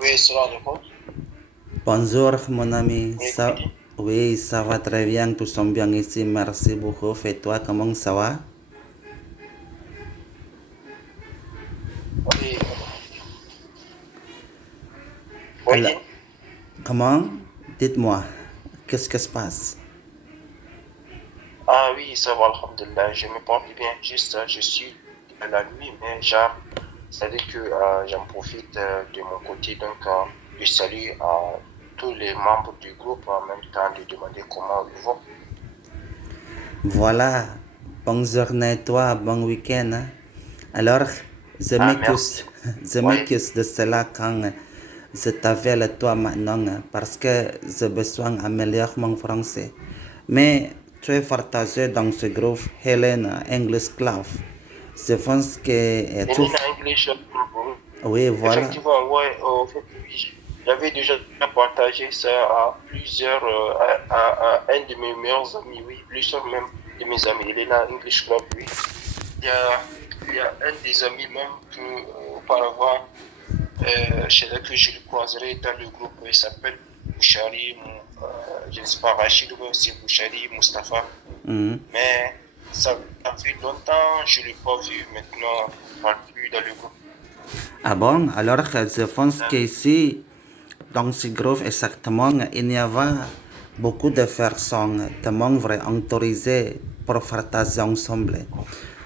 Oui, cela répond. Bonjour mon ami, Oui, Mehdi. oui, ça va très bien, tout sont bien ici, merci beaucoup. Et toi, comment ça va? Oui, Alors, oui. comment? Dites-moi, qu'est-ce qui se passe? Ah oui, ça va, alhamdulillah. Je me porte bien. Juste, je suis à la nuit, mais genre, c'est-à-dire que j'en profite de mon côté. Donc, je salue tous les membres du groupe en même temps de demander comment ils vont. Voilà, bonne journée toi, bon week-end, hein. Alors, Ah, merci. je Oui, m'excuse de cela quand je t'appelle toi maintenant parce que j'ai besoin d'améliorer mon français. Mais tu es partagé dans ce groupe Hélène English Club. Je pense que tu... Elena English Group. Oui, voilà. Effectivement, ouais, en fait, oui, j'avais déjà partagé ça à plusieurs, à un de mes meilleurs amis, oui, plusieurs même de mes amis, Elena English Club, oui. Il y a, il y a un des amis même que, auparavant, chez que je le croiserai dans le groupe, il s'appelle Bouchari, je ne sais pas, Rachid ou c'est Bouchari, Mustapha, Mhm. mais ça fait longtemps, je ne l'ai pas vu maintenant, il ne parle plus dans le groupe. Ah bon, alors je pense qu'ici, dans ce groupe exactement, il y avait beaucoup de personnes, de membres autorisés pour partager ensemble.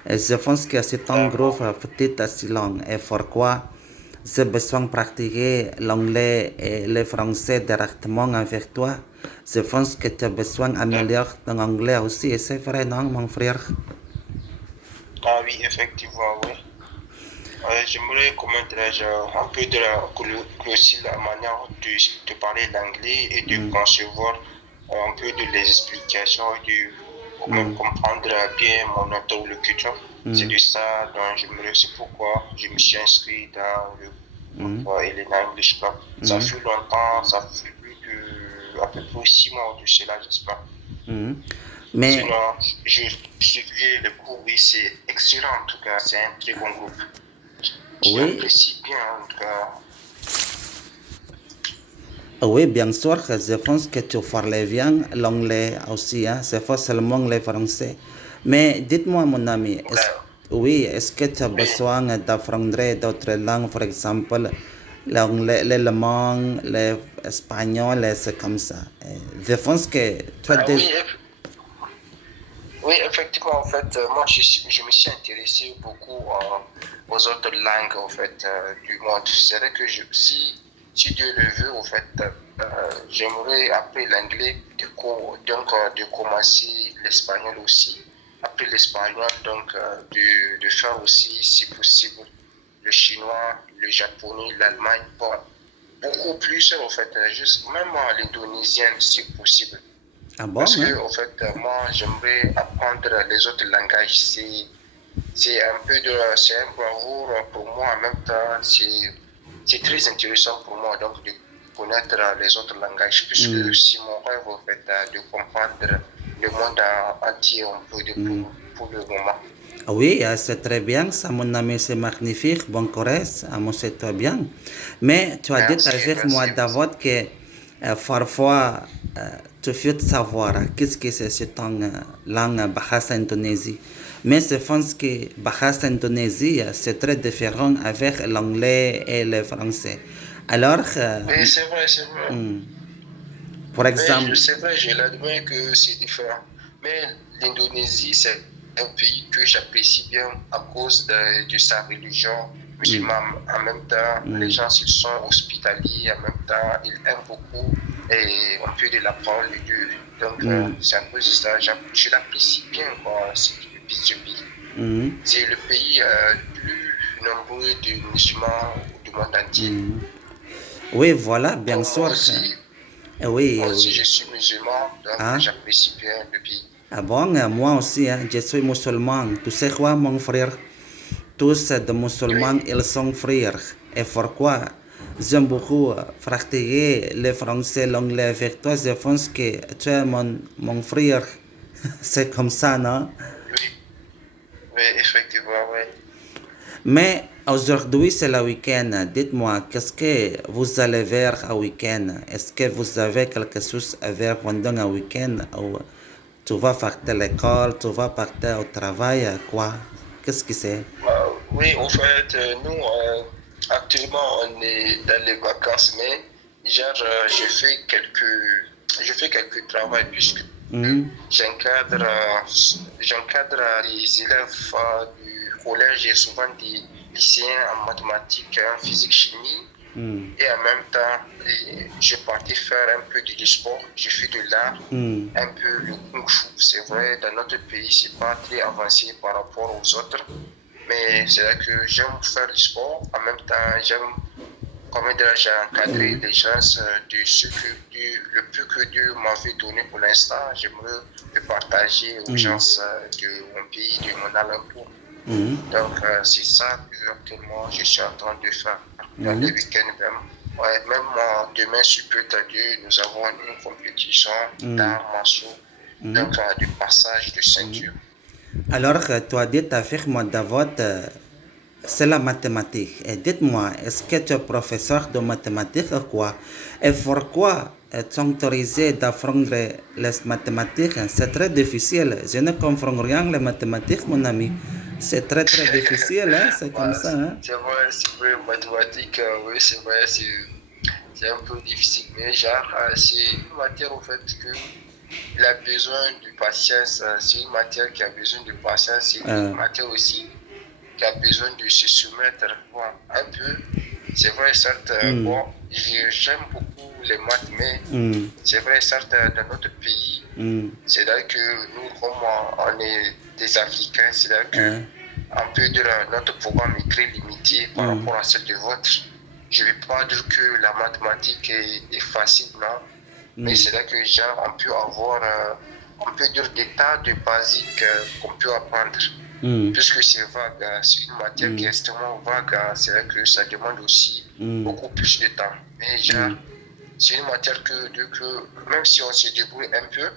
Et je pense que c'est un groupe D'accord. petit assez long. Et pourquoi j'ai besoin de pratiquer l'anglais et le français directement avec toi. Je pense que tu as besoin d'améliorer ton anglais aussi. Et c'est vrai, non, mon frère? Ah oui, effectivement, oui. J'aimerais comment dirais-je, un peu que aussi la manière de parler l'anglais et de concevoir un peu de les explications et de comment comprendre bien mon interlocuteur. C'est de ça dont j'aimerais, c'est pourquoi je me suis inscrit dans le groupe Elena English Club. Ça fait longtemps, ça fait plus de à peu près 6 mois de cela, j'espère. Mais Sinon, je suivrai le cours, oui, c'est excellent en tout cas, c'est un très bon groupe. oui, J'apprécie bien en tout cas. oui, bien sûr, je pense que tu parles bien l'anglais aussi, hein, c'est pas seulement le français. Mais dites-moi, mon ami, oui, est-ce que tu as Oui, besoin d'apprendre d'autres langues, par exemple l'anglais, l'allemand, l'espagnol, et c'est comme ça. Je pense que tu as ah des... oui, oui, effectivement, en fait, moi, je me suis intéressé beaucoup aux autres langues, en fait, du monde. C'est vrai que si Dieu le veut, en fait, j'aimerais apprendre l'anglais, donc de commencer l'espagnol aussi. Après l'espagnol, donc de faire aussi, si possible, le chinois, le japonais, l'allemagne, bon, beaucoup plus, en fait, juste, même l'indonésien, si possible. Ah Parce bon, que, hein? en fait, moi, j'aimerais apprendre les autres langages. C'est un peu c'est un bravoure pour moi. En même temps, c'est très intéressant pour moi, donc, de connaître les autres langages, puisque c'est mon rêve, en fait, de comprendre le monde entier, un peu pour le moment. Ah oui, c'est très bien, ça, mon ami, c'est magnifique, bon courage, moi, c'est très bien. Mais tu as dit Merci, avec moi, merci, merci. David, que parfois, tu veux savoir qu'est-ce que c'est cette langue bahasa Indonésie. Mais je pense que bahasa Indonésie, c'est très différent avec l'anglais et le français. Alors, Oui, c'est vrai, c'est vrai. par Mais exemple, c'est vrai, je l'admets que c'est différent. Mais l'Indonésie, c'est un pays que j'apprécie bien à cause de sa religion musulmane. En même temps, les gens, ils sont hospitaliers, en même temps, ils aiment beaucoup et on peut de la parole de Dieu. Donc, c'est à cause de ça, je l'apprécie bien, quoi, ce pays. C'est le pays le plus nombreux de musulmans du monde entier. oui, voilà, bien Pour moi sûr. aussi, Oui, moi aussi, oui. je suis musulman, donc Ah, j'apprécie bien le pays. ah bon, moi aussi, hein, je suis musulman. Tu sais quoi, mon frère? Tous de musulmans, Oui, ils sont frères. Et pourquoi j'aime beaucoup pratiquer le français, l'anglais avec toi? Je pense que tu es mon frère. C'est comme ça, non? oui, oui, effectivement, oui. Mais Aujourd'hui, c'est le week-end. Dites-moi, qu'est-ce que vous allez faire au week-end? Est-ce que vous avez quelque chose à faire pendant un week-end? Ou tu vas partir à l'école, tu vas partir au travail, quoi? Qu'est-ce que c'est? Oui, en fait, nous, actuellement, on est dans les vacances, mais genre, je fais quelques travaux puisque Mhm, j'encadre, les élèves du collège et souvent des lycéens en mathématiques, en physique, chimie. mhm, Et en même temps, je partais faire un peu du sport. Je fais de l'art, mhm, un peu le kung fu. C'est vrai, dans notre pays, c'est pas très avancé par rapport aux autres. Mais c'est vrai que j'aime faire du sport. En même temps, j'aime, comme dire, j'ai encadré mhm, les gens de ce que le peu que Dieu m'avait donné pour l'instant. J'aimerais le partager aux gens mhm, de mon pays, de mon alentour. mhm, Donc, c'est ça que actuellement je suis en train de faire dans les mhm, week-ends même. Ouais, même demain, sur peu de Dieu, nous avons une compétition mhm, d'arts martiaux, mhm, donc du passage de mhm. ceinture. Alors, tu as dit ta firme d'avant, c'est la mathématique. Et dites-moi, est-ce que tu es professeur de mathématiques ou quoi? Et pourquoi es-tu autorisé d'apprendre les mathématiques? C'est très difficile. Je ne comprends rien les mathématiques, mon ami. C'est très très difficile, hein? C'est comme Ouais, ça, hein? c'est vrai, mathématiques, oui, c'est vrai, c'est un peu difficile, mais genre, c'est une matière au fait que il a besoin de patience, c'est une matière qui a besoin de patience, c'est une Euh, matière aussi qui a besoin de se soumettre bon, un peu. C'est vrai, certes, hmm, bon, j'aime beaucoup les maths, mais hmm, c'est vrai, certes, dans notre pays, hmm, c'est là que nous, comme on est des Africains, c'est là que euh, un peu de notre programme est très limité par hmm, rapport à celle de votre. Je ne vais pas dire que la mathématique est facile, non, mais hmm, c'est là que genre, on peut avoir, on peut dire des tas de basiques qu'on peut apprendre hmm, puisque c'est vague, c'est une matière qui est hmm, extrêmement vague, c'est vrai que ça demande aussi hmm, beaucoup plus de temps. Mais genre, hmm, c'est une matière que même si on se débrouille un peu,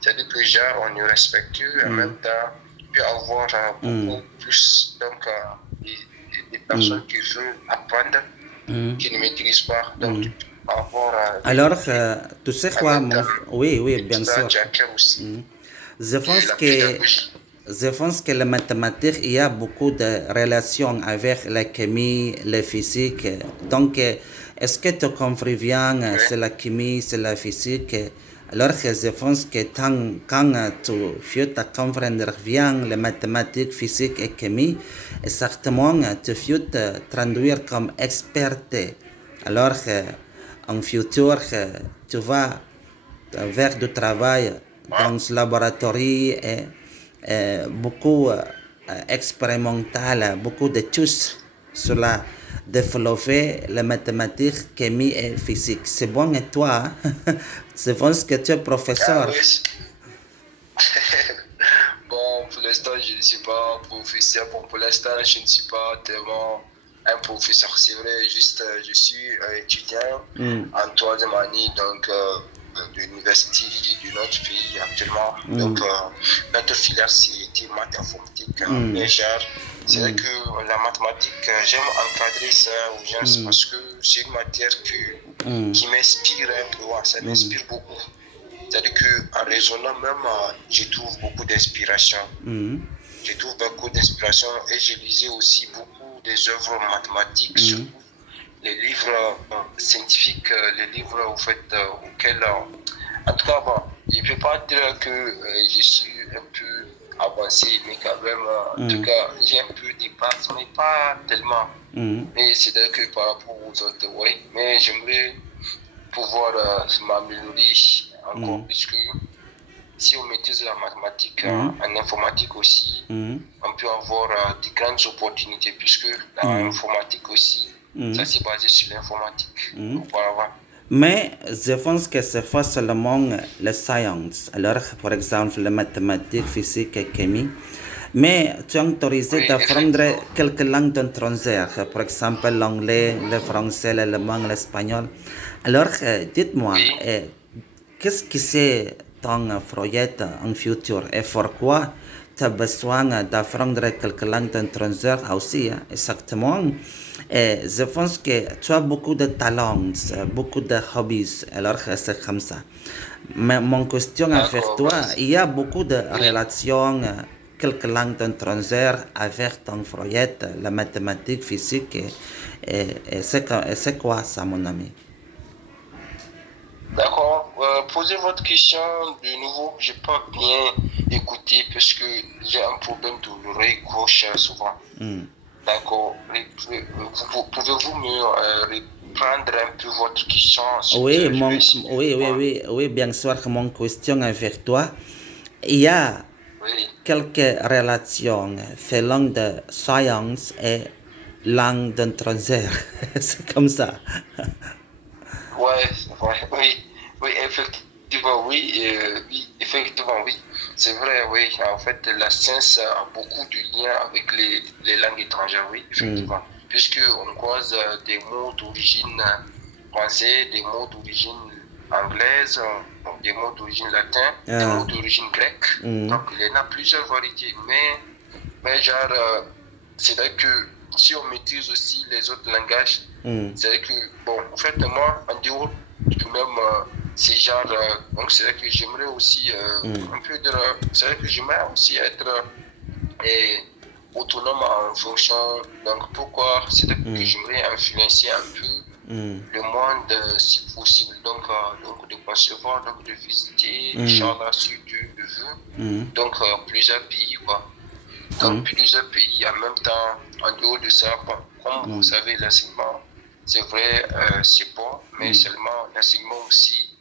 c'est-à-dire que genre, on est respectueux, en hmm, même temps, il peut y avoir hmm, beaucoup plus donc, des hmm, personnes qui veulent apprendre, hmm, qui ne maîtrisent pas. Donc, hmm. tu peux avoir des Alors, défis. tu sais En quoi, même mon... temps, Oui, oui, et bien ça, sûr. tu acquiers aussi Hmm. Je de pense la que, pédagogie. je pense que la mathématique, il y a beaucoup de relations avec la chimie, la physique. Donc, est-ce que tu comprends bien, Oui. c'est la chimie, c'est la physique? Alors que je pense que quand tu veux te comprendre bien les mathématiques, physique et chimie, certainement, tu veux te traduire comme experte. Alors, en futur, tu vas vers du travail Hein? dans ce laboratoire est beaucoup expérimental, beaucoup d'études sur la développer les mathématiques, chimie et physique. C'est bon et toi, hein? Je pense que tu es Ah professeur. oui. Bon, pour l'instant, je ne suis pas professeur. Bon, pour l'instant, je ne suis pas tellement un professeur. C'est vrai, juste, je suis étudiant Mm, en troisième année donc, de l'université de notre pays actuellement. Donc, mm, notre filière, c'est maths informatique. Mais mm, genre, c'est vrai mm, que la mathématique, j'aime encadrer ça aux gens mm, parce que c'est une matière mm, qui m'inspire un peu. Ouais, ça mm, m'inspire beaucoup. C'est-à-dire qu'en raisonnant même, je trouve beaucoup d'inspiration. mm, Je trouve beaucoup d'inspiration et je lisais aussi beaucoup des œuvres mathématiques, mm, surtout les livres scientifiques, les livres au fait, auxquels, en tout cas, bon, je ne peux pas dire que je suis un peu avancé, mais quand même, en tout mm, cas, j'ai un peu des bases, mais pas tellement. mm, Mais c'est-à-dire que par rapport aux autres, oui, mais j'aimerais pouvoir m'améliorer encore mm, plus que si on maîtrise la mathématique mm, en informatique aussi, mm, on peut avoir de grandes opportunités puisque dans mm, l'informatique aussi, ça mm, s'est basé sur l'informatique mm. auparavant. Mais je pense que c'est pas seulement les sciences. Alors, par exemple, les mathématiques, physique et chimie. Mais tu es autorisé Oui, d'apprendre effectivement. quelques langues étrangères, par exemple l'anglais, le français, l'allemand, l'espagnol. Alors, dites-moi, Oui. qu'est-ce que c'est ton projet en futur et pourquoi tu as besoin d'apprendre quelque langue d'étranger aussi, hein, exactement. Et je pense que tu as beaucoup de talents, beaucoup de hobbies, alors que c'est comme ça. Mais mon question envers D'accord, toi, ouais. il y a beaucoup de Oui, relations, quelques langues étrangères avec ton projet, la mathématique, physique, et c'est quoi ça, mon ami? d'accord. Posez votre question de nouveau. J'ai pas bien écouté parce que j'ai un problème de l'oreille gauche souvent. Hmm. D'accord. Pouvez-vous me reprendre un peu votre question? Ensuite, Oui, je vais essayer de voir. oui, bien sûr, mon question avec toi. Il y a Oui. quelques relations selon de science et langue d'étrangère. C'est comme ça. Ouais, ouais, oui, oui, effectivement, oui, effectivement, oui. C'est vrai, oui. En fait, la science a beaucoup de liens avec les langues étrangères, oui, Hmm. effectivement. Puisque on croise des mots d'origine française, des mots d'origine anglaise, des mots d'origine latin, des mots Ah, d'origine grecque. hmm, Donc, il y en a plusieurs variétés. Mais genre, c'est vrai que si on maîtrise aussi les autres langages, hmm, c'est vrai que, bon, en fait, moi, en dehors de même ces genres, donc c'est vrai que j'aimerais aussi hmm, un peu de. C'est vrai que j'aimerais aussi être autonome en fonction. Donc pourquoi? C'est vrai que hmm, j'aimerais influencer un peu hmm, le monde si possible. Donc de concevoir, donc de visiter, hmm, Inch'Allah, si Dieu le veut. hmm, Donc plusieurs pays, quoi. hmm, Dans plusieurs pays en même temps. En dehors de ça, bon, comme vous hmm, savez, l'enseignement, c'est vrai, c'est bon, mais hmm, seulement l'enseignement aussi,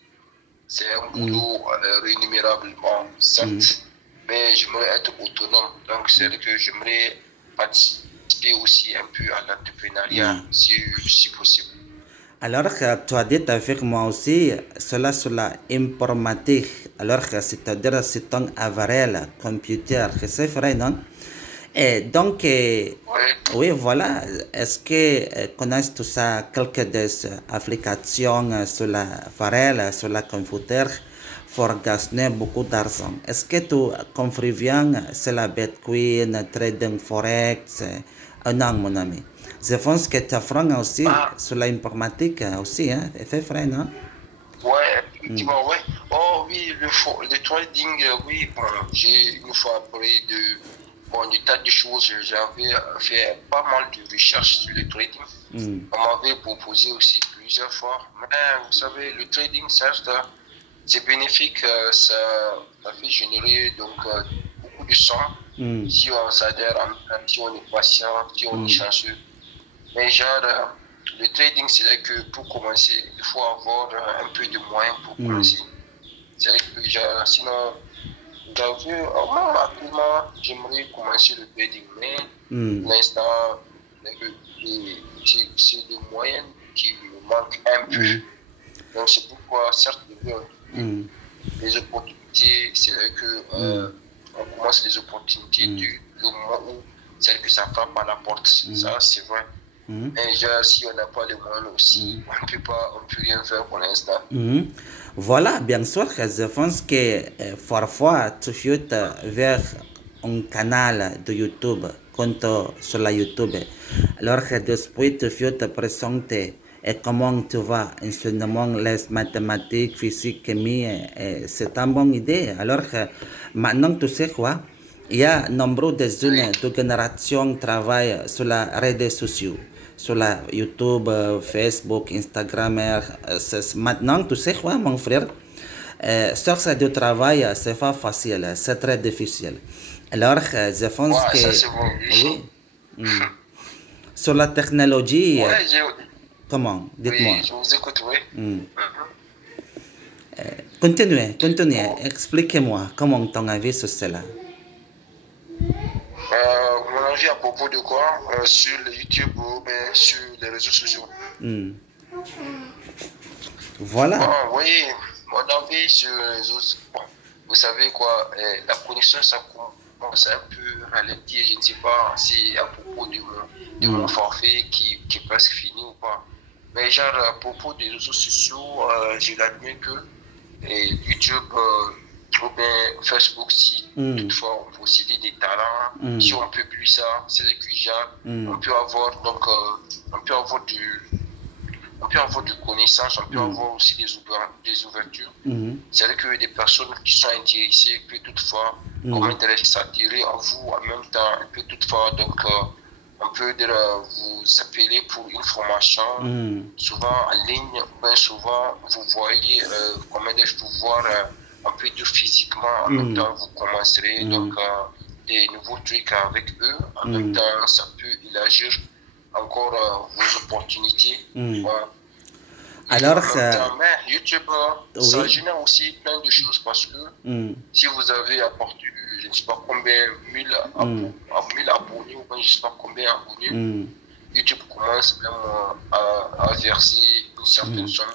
c'est un hmm, boulot rémunérable, bon, hmm. certes, mais j'aimerais être autonome. Donc, c'est vrai que j'aimerais participer aussi un peu à l'entrepreneuriat, si possible. Alors que tu as dit avec moi aussi, cela sur la informatique, alors que c'est-à-dire c'est un appareil computer, que c'est vrai, non? Et donc, Oui, oui, voilà, est-ce que connais tout ça, quelques des applications sur l'appareil, sur la computer, pour gagner beaucoup d'argent? Est-ce que tu comprends bien, c'est la Bitcoin, trading Forex, non, mon ami? Je pense que tu apprends aussi ah, sur l'informatique aussi, hein? C'est vrai, non? ouais, Hmm. effectivement, ouais. Oh oui, le trading, oui, bon, j'ai une fois appris bon, des tas de choses. J'avais fait pas mal de recherches sur le trading. Hmm. On m'avait proposé aussi plusieurs fois. Mais vous savez, le trading, certes, c'est bénéfique, ça fait générer donc beaucoup de sommes Hmm. si on s'adhère, si on est patient, si on est Hmm. chanceux. Mais genre, le trading, c'est vrai que pour commencer, il faut avoir un peu de moyens pour Hmm. commencer. C'est vrai que genre, sinon, j'avoue, moi, actuellement, j'aimerais commencer le trading, mais Hmm. pour l'instant, c'est le moyen qui me manque un peu. Hmm. Donc, c'est pourquoi, certes, je veux en trouver Hmm. les opportunités, c'est vrai que Hmm. on commence les opportunités Hmm. du moment où c'est vrai que ça frappe à la porte. Hmm. Ça, c'est vrai. Hmm. Mais genre, si on n'a pas les moyens aussi, Hmm. on peut rien faire pour l'instant. Mhm. Voilà, bien sûr que je pense que parfois tu chutes vers un canal de YouTube, compte sur la YouTube. Alors que después tu te présenter et comment tu vas enseignement les mathématiques, physique, chimie, c'est une bonne idée. Alors que maintenant tu sais quoi, il y a nombreux de Oui, jeunes de génération qui travaillent sur les réseaux sociaux sur la YouTube, Facebook, Instagram. Maintenant, tu sais quoi, mon frère? Sortir du travail, c'est pas facile, c'est très difficile. Alors, je pense ouais, ça que, c'est bon. oui, hmm. Sur la technologie, Ouais, comment? Dites-moi. oui, je vous écoute, oui. Hmm. Mhm. Continuez, continuez, Oh, expliquez-moi comment ton avis sur cela. mon avis à propos de quoi? Sur le YouTube ou bien sur les réseaux sociaux. Hmm. Voilà. Bon, oui, mon avis sur les réseaux sociaux. Bon, vous savez quoi, la connexion, ça commence un peu à ralentir. Je ne sais pas si à propos de mon Hmm. forfait qui est presque fini ou pas. Mais genre, à propos des réseaux sociaux, je l'admets que YouTube ou bien Facebook, si toutefois on possédait des talents, si on publie ça, c'est vrai que genre, on peut avoir donc on peut avoir on peut avoir de connaissances, on peut avoir aussi des ouvertures. C'est vrai que des personnes qui sont intéressées peuvent toutefois comment s'attirer en vous en même temps, peut toutefois donc on peut dire, vous appeler pour une formation, souvent en ligne, bien souvent vous voyez comment dire, vous voir un peu de physiquement, en même temps vous commencerez donc des nouveaux trucs avec eux, en même temps ça peut élargir encore vos opportunités. Alors, en même temps, mais YouTube, ça oui. génère aussi plein de choses parce que si vous avez apporté, je ne sais pas combien, 1000 abonnés ou bien je ne sais pas combien abonnés, YouTube commence même à verser une certaine somme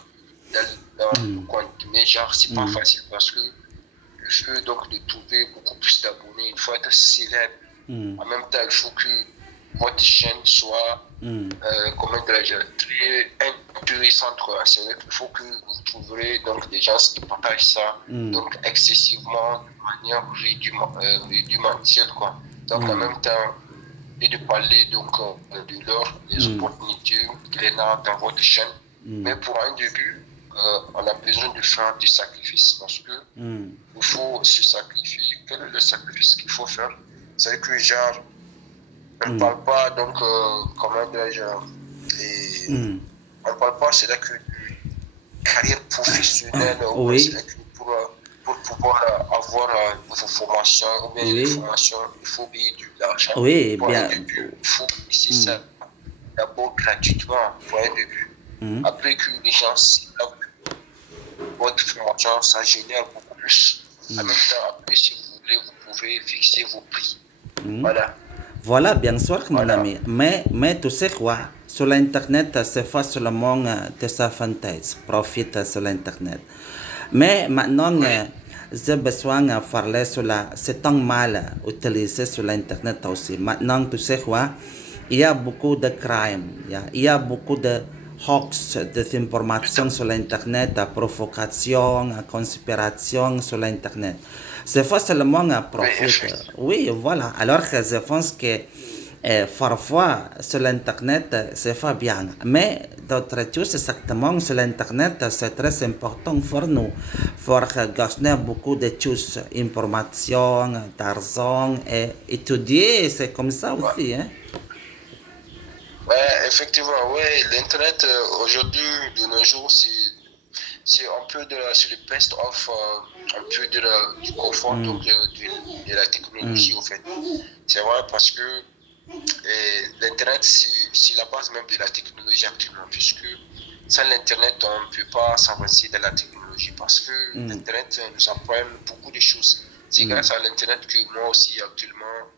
dans le compte. Mais genre, c'est pas facile parce que le jeu donc de trouver beaucoup plus d'abonnés, il faut être célèbre. En même temps, il faut que votre chaîne soit comment dirais-je, très intéressante. C'est vrai qu'il faut que vous trouverez donc des gens qui partagent ça donc excessivement de manière rudimentaire, quoi. Donc en même temps, et de parler donc de leur des opportunités qu'il y a dans votre chaîne. Mais pour un début, on a besoin de faire des sacrifices parce que il faut se sacrifier. Quel est le sacrifice qu'il faut faire? C'est que genre, on ne parle pas donc comment dirais-je, on ne parle pas c'est là que carrière professionnelle ou Oui. c'est là que pour pouvoir avoir vos formations ou bien les formations, il faut payer de l'argent. Oui, Pour bien. un début, il faut payer ça d'abord gratuitement pour un début. Après que les gens savent votre formation, ça génère beaucoup plus. En même temps, après, si vous voulez, vous pouvez fixer vos prix. Voilà. Voilà, bien sûr, mon Voilà. ami. Mais tu sais quoi? Sur l'Internet, c'est pas seulement de sa fantasme. Profite sur l'Internet. Mais maintenant, j'ai besoin de parler sur la... C'est tant mal utilisé sur l'Internet aussi. Maintenant, tu sais quoi? Il y a beaucoup de crimes. Il y a beaucoup de hoax, des informations sur l'Internet, de provocation, de conspiration sur l'Internet. C'est pas seulement un profit. Oui, voilà. Alors que je pense que parfois sur l'Internet, c'est pas bien. Mais d'autres choses, exactement, sur l'Internet, c'est très important pour nous. Pour gagner beaucoup de choses, informations, d'argent et étudier, c'est comme ça aussi. Hein? Ouais, effectivement, ouais, l'Internet aujourd'hui, de nos jours, c'est un peu c'est le best of un peu du confort donc de la technologie, en fait. C'est vrai parce que l'Internet, c'est la base même de la technologie actuellement, puisque sans l'Internet, on ne peut pas s'avancer dans la technologie parce que l'Internet nous apprend beaucoup de choses. C'est grâce à l'Internet que moi aussi, actuellement,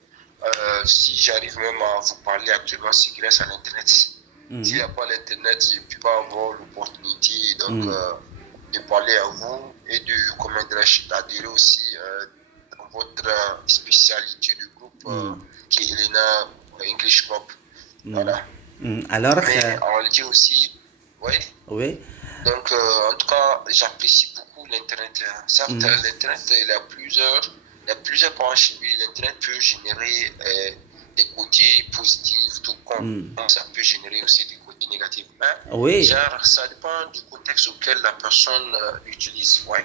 si j'arrive même à vous parler actuellement, c'est grâce à l'Internet. S'il n'y a pas l'Internet, je ne peux pas avoir l'opportunité donc, de parler à vous et d'adhérer aussi dans votre spécialité du groupe qui est Elena English Club. Voilà. Alors, mais on le dit aussi, ouais. Oui. Donc, en tout cas, j'apprécie beaucoup l'Internet. Certes, l'Internet, il y a plusieurs branches. Oui, l'Internet peut générer des côtés positifs, tout comme ça peut générer aussi des côtés négatifs. Mais, oui. genre, ça dépend du contexte auquel la personne l'utilise. Ouais.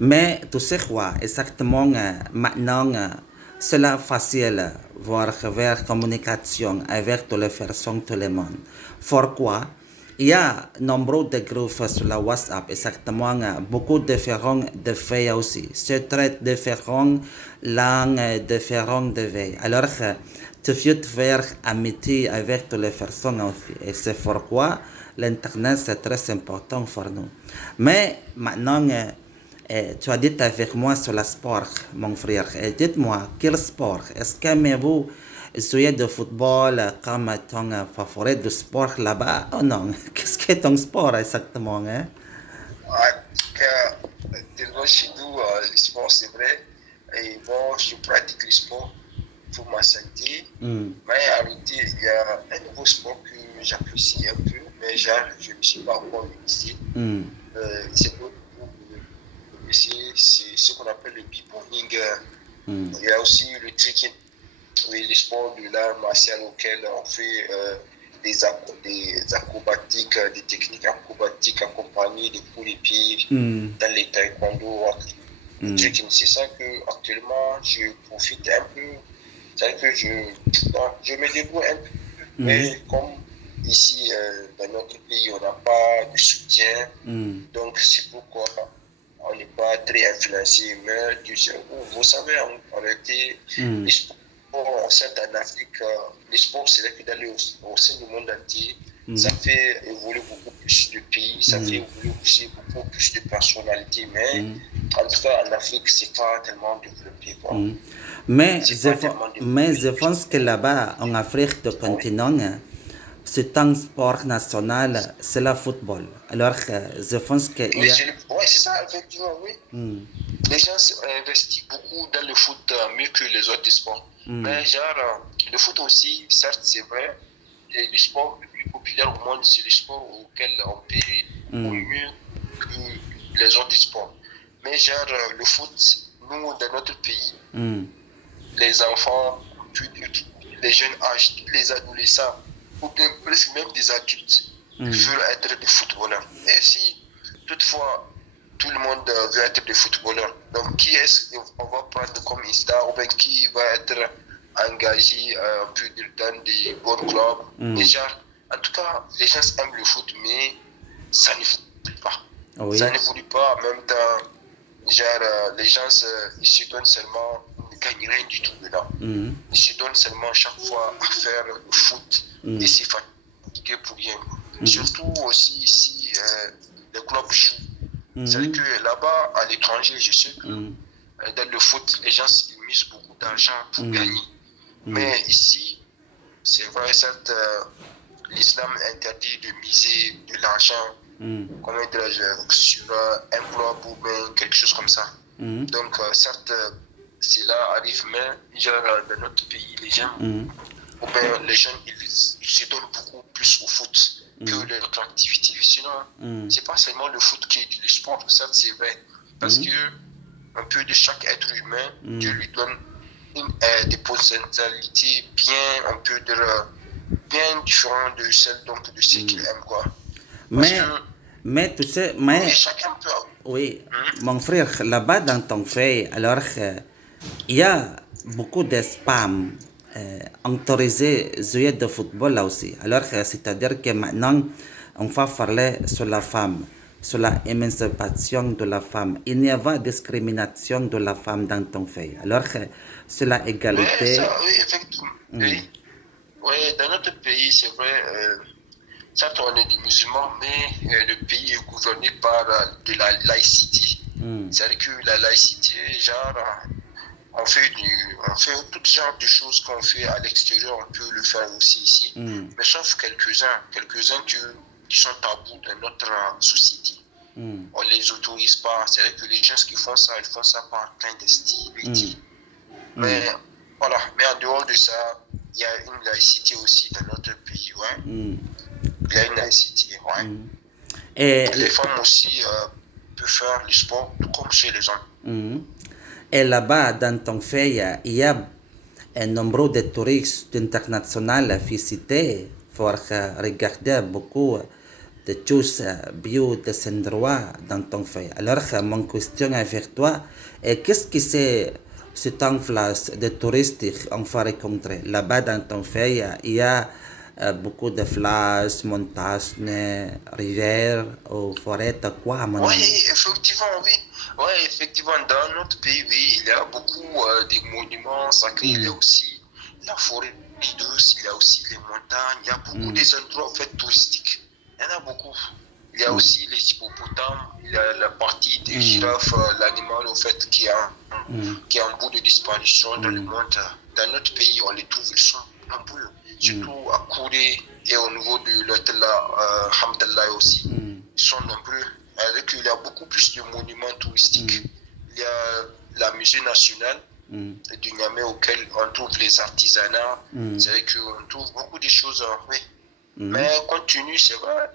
Mais tu sais quoi, exactement maintenant, c'est facile voir vers communication avec toutes les personnes, tout le monde. Pourquoi? Il y a nombreux de groupes sur la WhatsApp, exactement, beaucoup de différents de faits aussi. C'est très différent, langue différente de veille. Alors, tu veux faire amitié avec toutes les personnes aussi. Et c'est pourquoi l'Internet, c'est très important pour nous. Mais maintenant, tu as dit avec moi sur le sport, mon frère. Dites-moi, quel sport? Est-ce qu'aimez-vous jouer de football comme ton favori de sport là-bas? Oh non, qu'est-ce que est ton sport exactement? Hein? Tellement chez nous, le sport, c'est vrai. Et bon, je pratique le sport pour ma santé. Mais en réalité, il y a un nouveau sport que j'apprécie un peu, mais genre, je ne me suis pas encore initié. C'est c'est ce qu'on appelle le b-bombing. mm, Il y a aussi le trekking, oui, les sports de l'art martial auquel on fait des acrobatiques, des techniques acrobatiques accompagnées des coups de pied mm, dans les taekwondo. Le trekking, c'est ça que actuellement je profite un peu. C'est que je me débrouille un peu. Mais comme ici, dans notre pays, on n'a pas de soutien, mm, donc c'est pourquoi on n'est pas très influencé. Mais vous savez, en réalité, mm, les sports, certes en Afrique, les sports, c'est vrai que d'aller au sein du monde entier, ça fait évoluer beaucoup plus de pays, ça fait évoluer aussi beaucoup plus de personnalités. Mais en tout cas, en Afrique, c'est pas tellement développé, quoi. mm. Mais C'est pas tellement mais je développé. pense que là-bas, en Afrique du Oui. continent, c'est un sport national, c'est le football. Alors, je pense qu'il Mais y a... ouais, c'est ça, effectivement, oui. Les gens investissent beaucoup dans le foot mieux que les autres sports. Mais genre, le foot aussi, certes, c'est vrai, et le sport le plus populaire au monde, c'est le sport auquel on paye au mieux que les autres sports. Mais genre, le foot, nous, dans notre pays, les enfants, puis les jeunes âges, tous les adolescents, ou bien presque même des adultes, veulent être des footballeurs. Et si, toutefois, tout le monde veut être des footballeurs, donc qui est-ce qu'on va prendre comme star, ou bien qui va être engagé plus dans des bons clubs? Déjà, en tout cas, les gens aiment le foot, mais ça ne évolue pas. Oui. Ça n'évolue pas. En même temps, genre, les gens ils se donnent seulement, ils ne gagnent rien du tout dedans. Ils se donnent seulement chaque fois à faire le foot et c'est fatigué pour rien. Surtout aussi ici, les clubs jouent. C'est vrai que là-bas, à l'étranger, je sais que dans le foot, les gens ils misent beaucoup d'argent pour gagner. Mais ici, c'est vrai, certes, l'islam interdit de miser de l'argent, comment dirais-je, sur un club ou bien quelque chose comme ça. Donc, certes, cela arrive, mais genre, dans notre pays, les gens, ou bien les jeunes, ils se donnent beaucoup plus au foot que l'autre activité. Sinon, c'est pas seulement le foot qui est le sport, certes, c'est vrai. Parce que un peu de chaque être humain, Dieu lui donne des potentialités bien, un peu bien différentes de celles donc, de ceux qu'il aime, quoi. Parce Mais, que mais tu sais, oui, chacun peut. oui, mon frère, là-bas dans ton pays, alors il y a beaucoup de spam autorisé jouer de football là aussi. Alors, c'est-à-dire que maintenant, on va parler sur la femme, sur la émancipation de la femme. Il n'y a pas de discrimination de la femme dans ton pays. Alors, sur la Oui, égalité. ça, oui, effectivement. Oui. Oui, dans notre pays, c'est vrai, certes, on est des musulmans, mais le pays est gouverné par de la laïcité. C'est-à-dire que la laïcité, genre, on fait tout genre de choses qu'on fait à l'extérieur, on peut le faire aussi ici. Mais sauf quelques-uns qui sont tabous dans notre société. On ne les autorise pas. C'est-à-dire que les gens qui font ça, ils font ça par clandestinité. Mais voilà, mais en dehors de ça, il y a une laïcité aussi dans notre pays, ouais. Il y a une laïcité, ouais. Et Les femmes aussi peuvent faire le sport tout comme chez les hommes. Et là-bas, dans ton pays, il y a un nombre de touristes internationaux visités pour regarder beaucoup de choses bio de cet endroit dans ton pays. Alors, mon question avec toi est qu'est-ce que c'est cette influx de touristes qu'on va rencontrer là-bas dans ton pays? Il y a beaucoup de plages, montagnes, rivières ou forêts, quoi, mon ami? Oui, effectivement, oui. Oui, effectivement, dans notre pays, oui, il y a beaucoup de monuments sacrés, il y a aussi la forêt douce, il y a aussi les montagnes, il y a beaucoup des endroits en fait, touristiques. Il y en a beaucoup. Il y a aussi les hippopotames, il y a la partie des girafes, l'animal en fait, qui est en bout de disparition dans le monde. Dans notre pays, on les trouve, ils sont nombreux. Surtout à Kouré et au niveau de l'hôtel Hamdallah aussi. Ils sont nombreux. Avec, il y a beaucoup plus de monuments touristiques. Il y a la musée nationale du Niamey auquel on trouve les artisanats. C'est vrai qu'on trouve beaucoup de choses. Oui. Mais compte tenu, c'est vrai,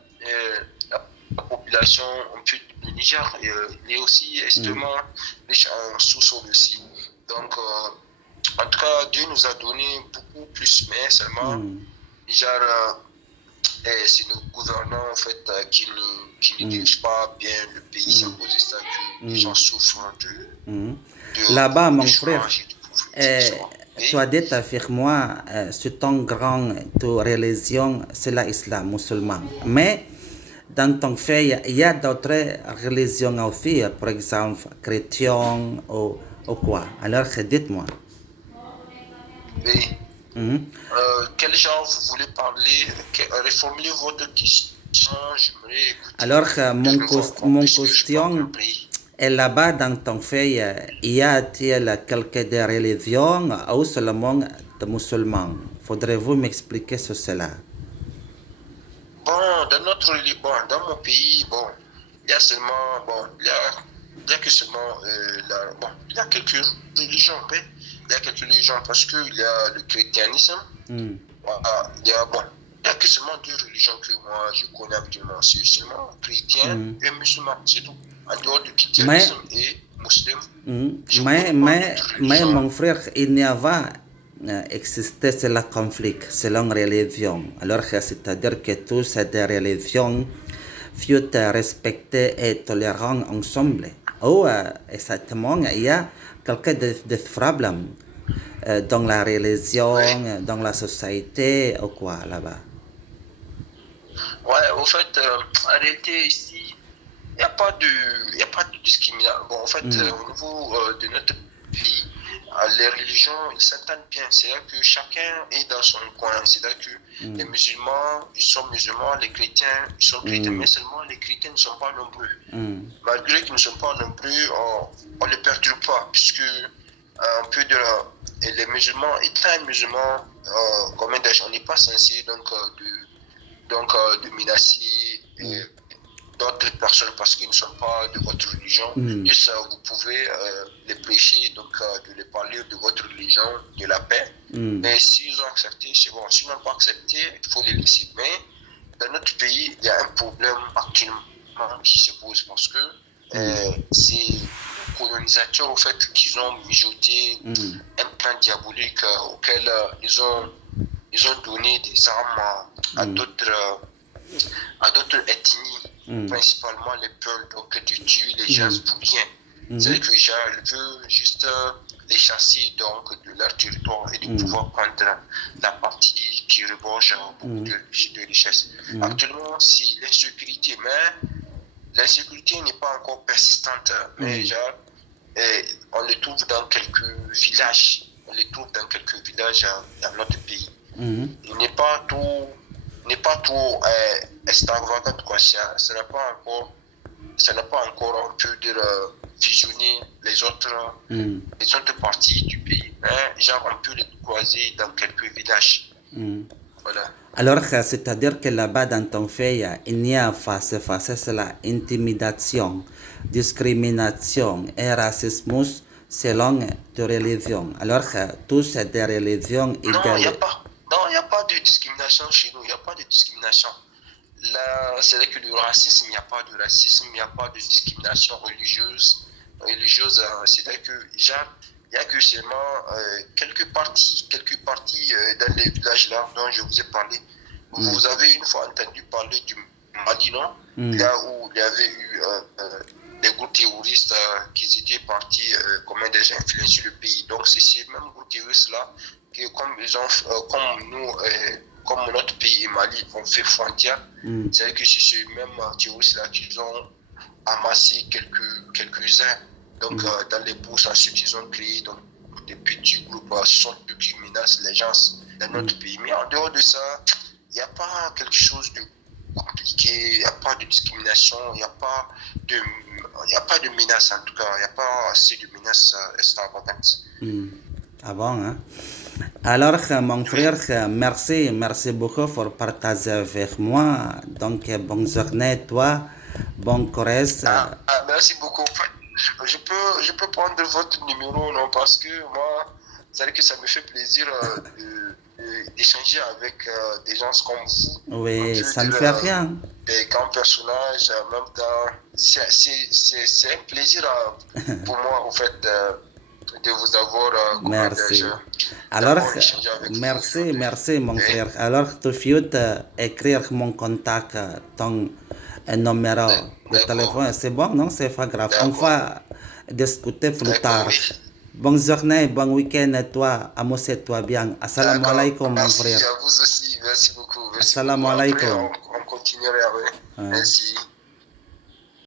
la population, on le Niger, il est aussi extrêmement riche en sous-sol aussi. Donc, en tout cas, Dieu nous a donné beaucoup plus, mais seulement, genre, c'est nos gouvernants en fait qui ne dirigent pas bien le pays. C'est à cause de ça que les gens souffrent Là-bas, du mon frère, chômage et de pauvreté, tu vois. tu as dit, affirme-moi, c'est ton grand, ta religion, c'est l'islam musulman. Mais dans ton fait, il y a d'autres religions aussi, par exemple, chrétiennes ou quoi. Alors, dites-moi. Mais Mhm. quel genre vous voulez parler? Reformulez votre question, j'aimerais écouter Alors, plus me voir encore mon puisque je parle question un pays. est là-bas dans ton fait, y a-t-il quelques des religions ou seulement de musulmans? Faudrait-vous m'expliquer sur cela? Bon, dans mon pays, bon, il y a seulement, bon, il y a que seulement, bon, il y a quelques religions, mais il y a quelques religions parce qu'il y a le christianisme, voilà, il y a que seulement deux religions que moi je connais actuellement, c'est seulement chrétien et musulman, c'est tout. En dehors du Mais, christianisme et musulman, je ne connais pas d'autres mais religions. mon frère, il n'y a pas existé ce conflit selon religion. Alors, c'est-à-dire que tous ces religions furent respectées et tolérées ensemble. Ou exactement, il y a de problèmes dans la Oui. religion, dans la société ou quoi là-bas. Ouais, au fait, en réalité, ici, il y a pas de discrimination. Bon, en fait, au niveau de notre pays, les religions, ils s'entendent bien. C'est-à-dire que chacun est dans son coin. C'est-à-dire que les musulmans, ils sont musulmans, les chrétiens, ils sont chrétiens, mais seulement les chrétiens ne sont pas nombreux. Malgré qu'ils ne sont pas nombreux, on ne les perturbe pas, puisque un peu et les musulmans, étant musulmans, comment dire, on n'est pas censé de menacer d'autres personnes parce qu'ils ne sont pas de votre religion. Juste, vous pouvez les prêcher, donc de les parler de votre religion, de la paix. Mais s'ils ont accepté, c'est bon. S'ils n'ont pas accepté, il faut les laisser. Mais dans notre pays, il y a un problème actuellement qui se pose parce que c'est les colonisateurs, au fait, qui ont mijoté un plan diabolique auquel ils ont donné des armes à d'autres ethnies, principalement les Peuls, donc de tuer les gens pour rien. C'est-à-dire que les gens veulent juste les chasser donc, de leur territoire et de pouvoir prendre la partie qui regorge beaucoup de richesses. Actuellement, c'est l'insécurité, mais l'insécurité n'est pas encore persistante, mais on le trouve dans quelques villages. On les trouve dans quelques villages dans notre pays. Il n'est pas trop extravagant, quoi. Ça n'a pas encore, on peut dire, fusionné les autres parties du pays. Mais genre, on peut les croiser dans quelques villages. Voilà. Alors, c'est-à-dire que là-bas, dans ton fait, il n'y a face à face cela, intimidation, discrimination et racisme selon ta religion. Alors, tous ces religions Non, il n'y a égales. pas. Non, il n'y a pas de discrimination chez nous. Il n'y a pas de discrimination. Là, c'est vrai que le racisme, il n'y a pas de racisme, il n'y a pas de discrimination religieuse. C'est vrai que, genre, il n'y a que seulement quelques parties dans les villages là dont je vous ai parlé. Vous avez une fois entendu parler du Mali, non? Là où il y avait eu des groupes terroristes qui étaient partis déjà influencer le pays. Donc, c'est ces mêmes groupes terroristes là que comme nous, comme notre pays et Mali ont fait frontière, c'est vrai que c'est ces mêmes terroristes là qui ont amassé quelques-uns. Donc, dans les bourses, ensuite, ils ont créé donc, des petits groupes, ce sont eux qui menacent les gens dans notre pays. Mais en dehors de ça, il n'y a pas quelque chose de compliqué, il n'y a pas de discrimination, il n'y a pas de menaces en tout cas, il n'y a pas assez de menaces extravagantes. Ah bon, hein? Alors, mon frère, merci beaucoup pour partager avec moi. Donc, bonne journée, toi, bon courage. Merci beaucoup. Je peux prendre votre numéro, non, parce que moi, vous savez que ça me fait plaisir d'échanger avec des gens comme vous. Oui, ça ne fait rien. des grands personnages. En même temps, c'est un plaisir pour moi, en fait, de vous avoir, comment Merci. dirais-je, Alors, d'avoir échangé avec vous merci, aujourd'hui. merci mon Oui, frère. Alors, tu peux écrire mon contact, ton numéro de d'accord, téléphone. C'est bon, non? C'est pas grave. On d'accord, va discuter plus d'accord, tard. oui. Bonne journée, bon week-end à toi. Amuse-toi bien. Assalamu D'accord, alaikum, mon merci frère. à vous aussi. Merci beaucoup, merci Assalamu beaucoup. Après, alaikum. on continuerait avec. Ouais. Merci.